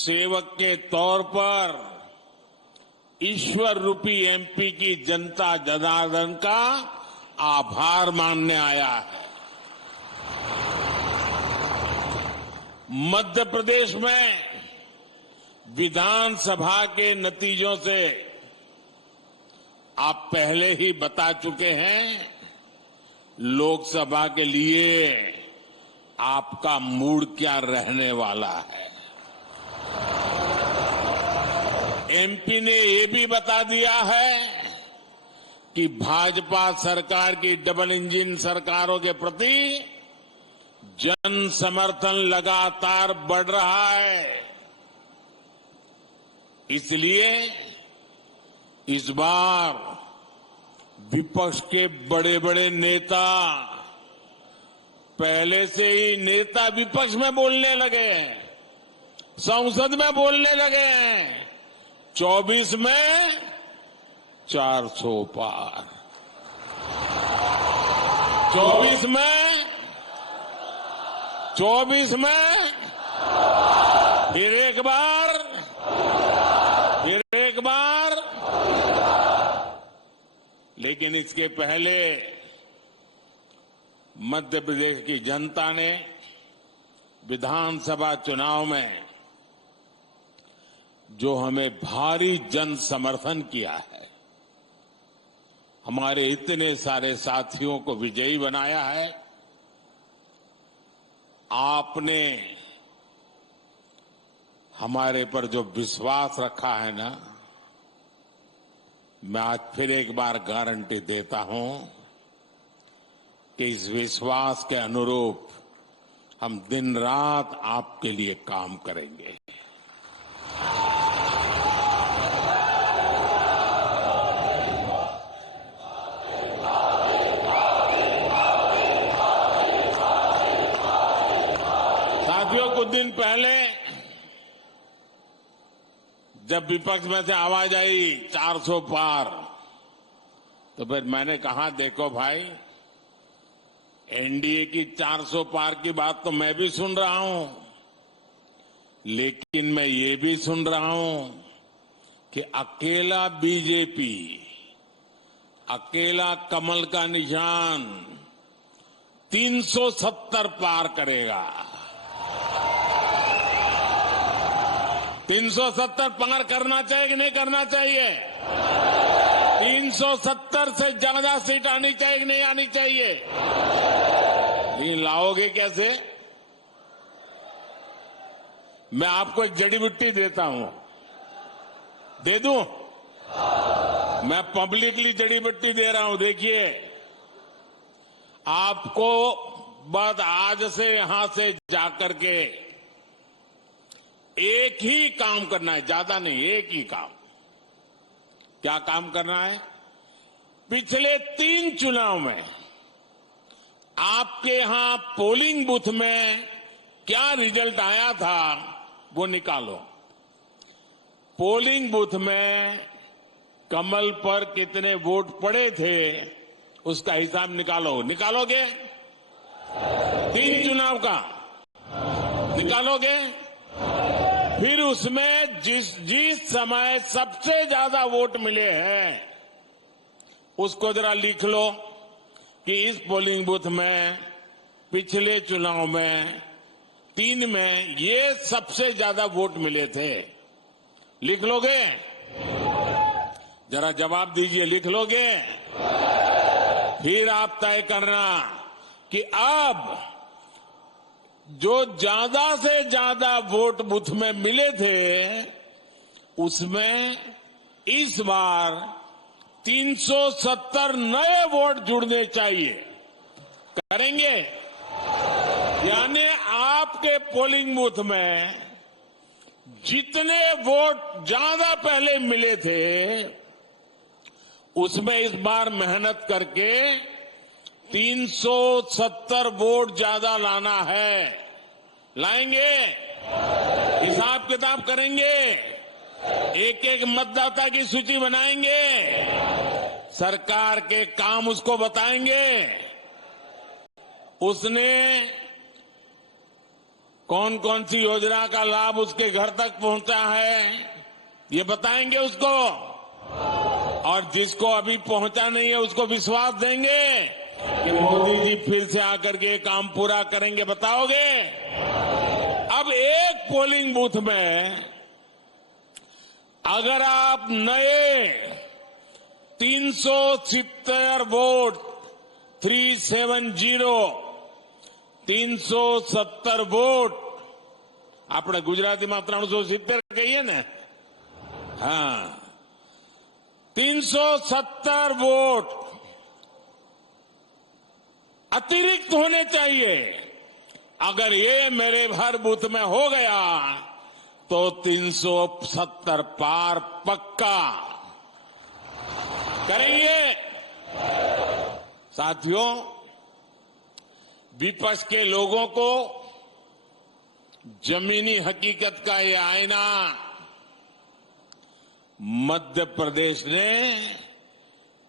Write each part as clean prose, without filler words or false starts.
सेवक के तौर पर ईश्वर रूपी एमपी की जनता जनार्दन का आभार मानने आया है। मध्य प्रदेश में विधानसभा के नतीजों से आप पहले ही बता चुके हैं, लोकसभा के लिए आपका मूड क्या रहने वाला है। एमपी ने ये भी बता दिया है कि भाजपा सरकार की डबल इंजन सरकारों के प्रति जन समर्थन लगातार बढ़ रहा है। इसलिए इस बार विपक्ष के बड़े बड़े नेता पहले से ही नेता विपक्ष में बोलने लगे हैं, संसद में बोलने लगे हैं। 24 में 400 पार, 24 में फिर एक बार लेकिन इसके पहले मध्य प्रदेश की जनता ने विधानसभा चुनाव में जो हमें भारी जन समर्थन किया है, हमारे इतने सारे साथियों को विजयी बनाया है। आपने हमारे पर जो विश्वास रखा है ना, मैं आज फिर एक बार गारंटी देता हूं कि इस विश्वास के अनुरूप हम दिन रात आपके लिए काम करेंगे। साथियों, कुछ दिन पहले जब विपक्ष में से आवाज आई 400 पार, तो फिर मैंने कहा, देखो भाई, एनडीए की 400 पार की बात तो मैं भी सुन रहा हूं, लेकिन मैं ये भी सुन रहा हूं कि अकेला बीजेपी, अकेला कमल का निशान 370 पार करेगा। 370 पार करना चाहिए कि नहीं करना चाहिए? 370 से ज्यादा सीट आनी चाहिए कि नहीं आनी चाहिए? लेकिन लाओगे कैसे? मैं आपको एक जड़ी बूटी देता हूं, दे दूं? मैं पब्लिकली जड़ी बूटी दे रहा हूं। देखिए, आपको बस आज से यहां से जाकर के एक ही काम करना है, ज्यादा नहीं, एक ही काम। क्या काम करना है? पिछले 3 चुनाव में आपके यहां पोलिंग बूथ में क्या रिजल्ट आया था वो निकालो। पोलिंग बूथ में कमल पर कितने वोट पड़े थे उसका हिसाब निकालो। निकालोगे? 3 चुनाव का निकालोगे? फिर उसमें जिस समय सबसे ज्यादा वोट मिले हैं उसको जरा लिख लो कि इस पोलिंग बूथ में पिछले चुनाव में 3 में ये सबसे ज्यादा वोट मिले थे। लिख लोगे? जरा जवाब दीजिए, लिख लोगे? फिर आप तय करना कि अब जो ज्यादा से ज्यादा वोट बूथ में मिले थे उसमें इस बार 370 नए वोट जुड़ने चाहिए। करेंगे? यानी आपके पोलिंग बूथ में जितने वोट ज्यादा पहले मिले थे उसमें इस बार मेहनत करके 370 वोट ज्यादा लाना है। लाएंगे? हिसाब किताब करेंगे? एक एक मतदाता की सूची बनाएंगे? सरकार के काम उसको बताएंगे? उसने कौन कौन सी योजना का लाभ उसके घर तक पहुंचा है, ये बताएंगे उसको। और जिसको अभी पहुंचा नहीं है उसको विश्वास देंगे कि मोदी जी फिर से आकर के काम पूरा करेंगे, बताओगे। अब एक पोलिंग बूथ में अगर आप नए 370 वोट 370 वोट આપણે ગુજરાતીમાં 370 કહીએ ને, हाँ 370 वोट अतिरिक्त होने चाहिए। अगर ये मेरे हर बूथ में हो गया तो 370 पार पक्का करेंगे। साथियों, विपक्ष के लोगों को जमीनी हकीकत का ये आईना मध्य प्रदेश ने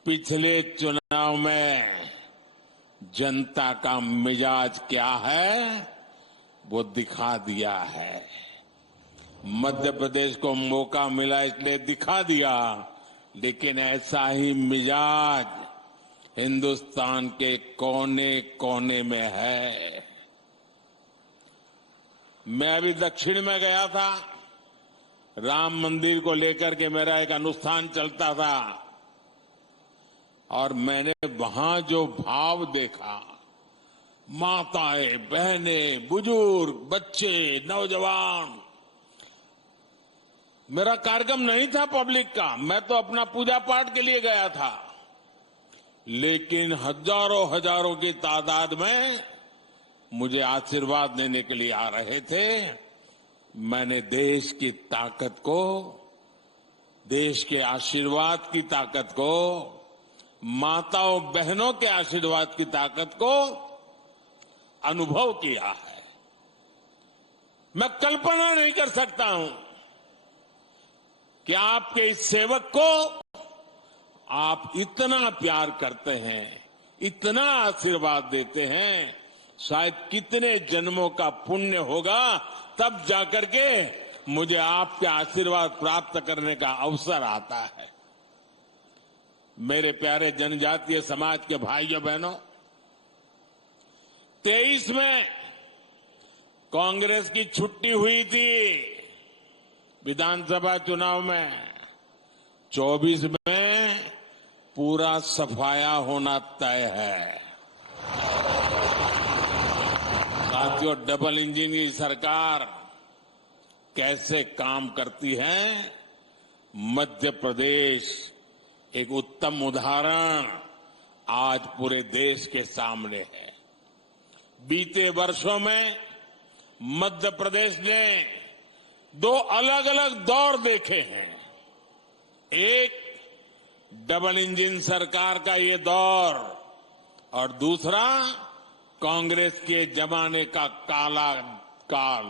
पिछले चुनाव में जनता का मिजाज क्या है वो दिखा दिया है। मध्य प्रदेश को मौका मिला इसलिए दिखा दिया, लेकिन ऐसा ही मिजाज हिंदुस्तान के कोने कोने में है। मैं अभी दक्षिण में गया था, राम मंदिर को लेकर के मेरा एक अनुष्ठान चलता था और मैंने वहां जो भाव देखा, माताएं, बहनें, बुजुर्ग, बच्चे, नौजवान। मेरा कार्यक्रम नहीं था पब्लिक का, मैं तो अपना पूजा पाठ के लिए गया था, लेकिन हजारों हजारों की तादाद में मुझे आशीर्वाद देने के लिए आ रहे थे। मैंने देश की ताकत को, देश के आशीर्वाद की ताकत को, माताओं बहनों के आशीर्वाद की ताकत को अनुभव किया है। मैं कल्पना नहीं कर सकता हूं कि आपके इस सेवक को आप इतना प्यार करते हैं, इतना आशीर्वाद देते हैं। शायद कितने जन्मों का पुण्य होगा, तब जाकर के मुझे आपके आशीर्वाद प्राप्त करने का अवसर आता है। मेरे प्यारे जनजातीय समाज के भाइयों बहनों, 23 में कांग्रेस की छुट्टी हुई थी विधानसभा चुनाव में, 24 में पूरा सफाया होना तय है। साथियों, डबल इंजन की सरकार कैसे काम करती है, मध्य प्रदेश एक उत्तम उदाहरण आज पूरे देश के सामने है। बीते वर्षों में मध्य प्रदेश ने 2 अलग अलग दौर देखे हैं। एक डबल इंजन सरकार का ये दौर और दूसरा कांग्रेस के जमाने का काला काल।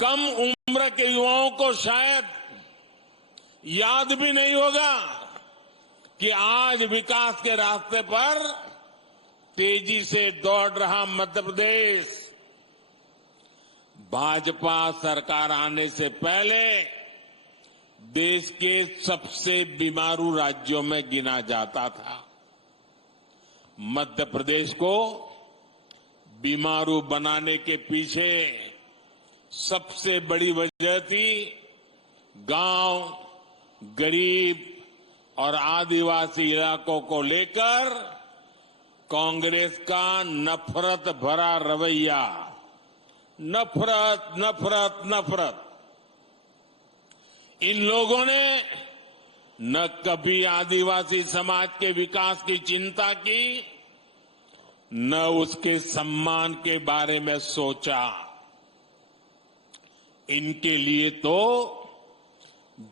कम उम्र के युवाओं को शायद याद भी नहीं होगा कि आज विकास के रास्ते पर तेजी से दौड़ रहा मध्य प्रदेश भाजपा सरकार आने से पहले देश के सबसे बीमारू राज्यों में गिना जाता था। मध्य प्रदेश को बीमारू बनाने के पीछे सबसे बड़ी वजह थी गांव, गरीब और आदिवासी इलाकों को लेकर कांग्रेस का नफरत भरा रवैया। नफरत, नफरत, नफरत। इन लोगों ने न कभी आदिवासी समाज के विकास की चिंता की, न उसके सम्मान के बारे में सोचा। इनके लिए तो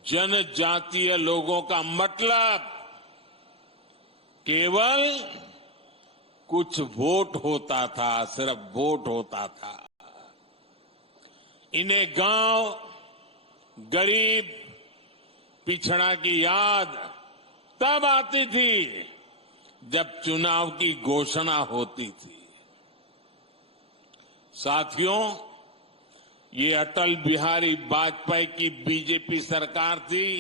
जनजातीय लोगों का मतलब केवल कुछ वोट होता था, सिर्फ वोट होता था। इन्हें गांव, गरीब, पिछड़ा की याद तब आती थी जब चुनाव की घोषणा होती थी। साथियों, ये अटल बिहारी वाजपेयी की बीजेपी सरकार थी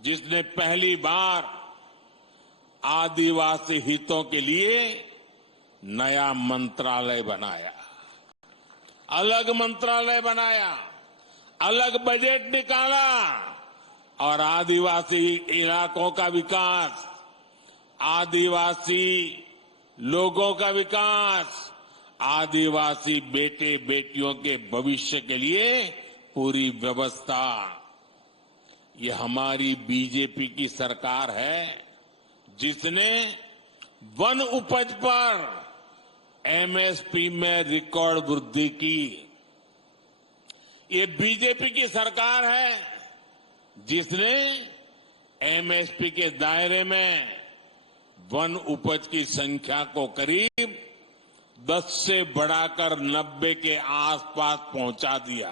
जिसने पहली बार आदिवासी हितों के लिए नया मंत्रालय बनाया, अलग मंत्रालय बनाया, अलग बजट निकाला और आदिवासी इलाकों का विकास, आदिवासी लोगों का विकास, आदिवासी बेटे बेटियों के भविष्य के लिए पूरी व्यवस्था। ये हमारी बीजेपी की सरकार है जिसने वन उपज पर एमएसपी में रिकॉर्ड वृद्धि की। ये बीजेपी की सरकार है जिसने एमएसपी के दायरे में वन उपज की संख्या को करीब 10 से बढ़ाकर 90 के आसपास पहुंचा दिया।